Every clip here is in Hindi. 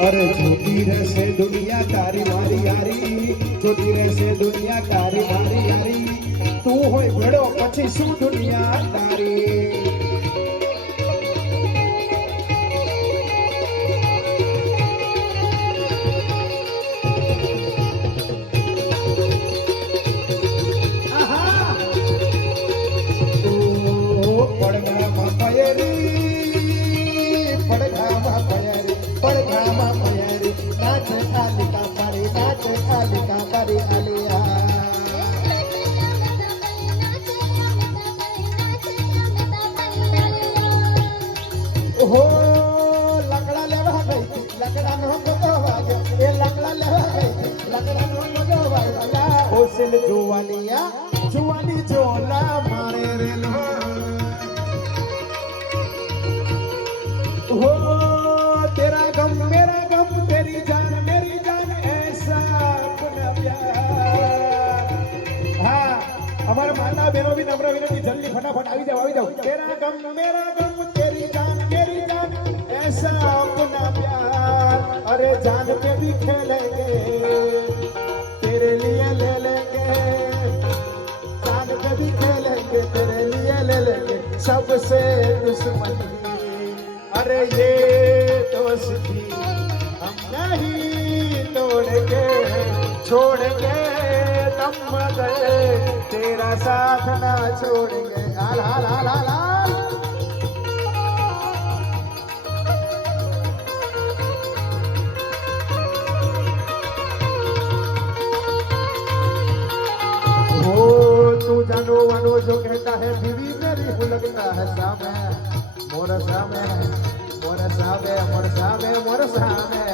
अरे छोटी रहसे दुनिया तारी मारी यारी, छोटी रहसे दुनिया तारी मारी यारी, तू होय भेड़ो પછી શું દુનિયા તારી। हो लकड़ा लेवा गई, लकड़ा नो मगो वागे, ए लकड़ा लेवा गई, लकड़ा नो मगो वाला ओ सिल जुवानिया जुवानी जोला मारे रे लो। हो तेरा गम मेरा गम, तेरी जान ऐसा अपना प्यार। हाँ हमारे माता बहनों भी नम्र विनती, जल्दी फटाफट આવી जाओ। तेरा गम मेरा गम, तेरी जान ऐसा अपना प्यार। अरे जान पे भी खेलेंगे, तेरे लिए ले लेंगे, जान पे भी खेलेंगे, तेरे लिए ले लेंगे सबसे दुश्मनी। अरे ये दोस्ती हम नहीं तोड़ेंगे, छोड़ेंगे दम गए, तेरा साथ ना छोड़ेंगे। लाल लाल लाल लाल जानो वानो जो कहता है बीवी मेरी वो लगता है सामे, मोर सामे, मोर सामे, मोर सामे, मोर सामे।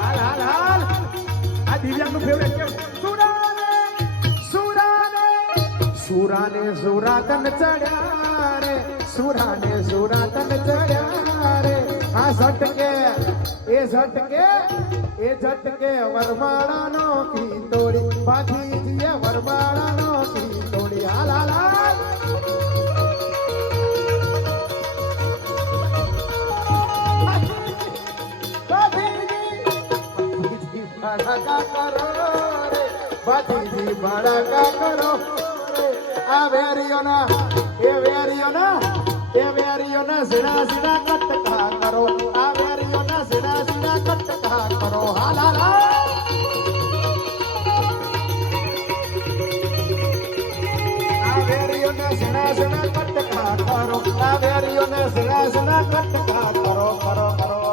हाल हाल हाल आ दिव्या નું ફેવરેટ છે સુરાને સુરાને સુરાને સુરાતન ચડ્યા રે, સુરાને સુરાતન ચડ્યા રે। આ ઝટકે એ ઝટકે એ ઝટકે વરમાળાનો કી તોડી, ભાથીજીએ વરમાળાનો કી તોડી। હાલ હાલ હાલ ભાથીજી બળકા કરો રે, ભાથીજી બળકા કરો રે। આ વેરીઓના એ વેરીઓના એ વેરીઓના ઝીણા ઝીણા કટકા કરો, આ વેરીઓના ઝીણા ઝીણા કટકા કરો। હાલ હાલ આ વેરીઓના ઝીણા ઝીણા કટકા કરો, આ વેરીઓના ઝીણા ઝીણા કટકા કરો કરો કરો।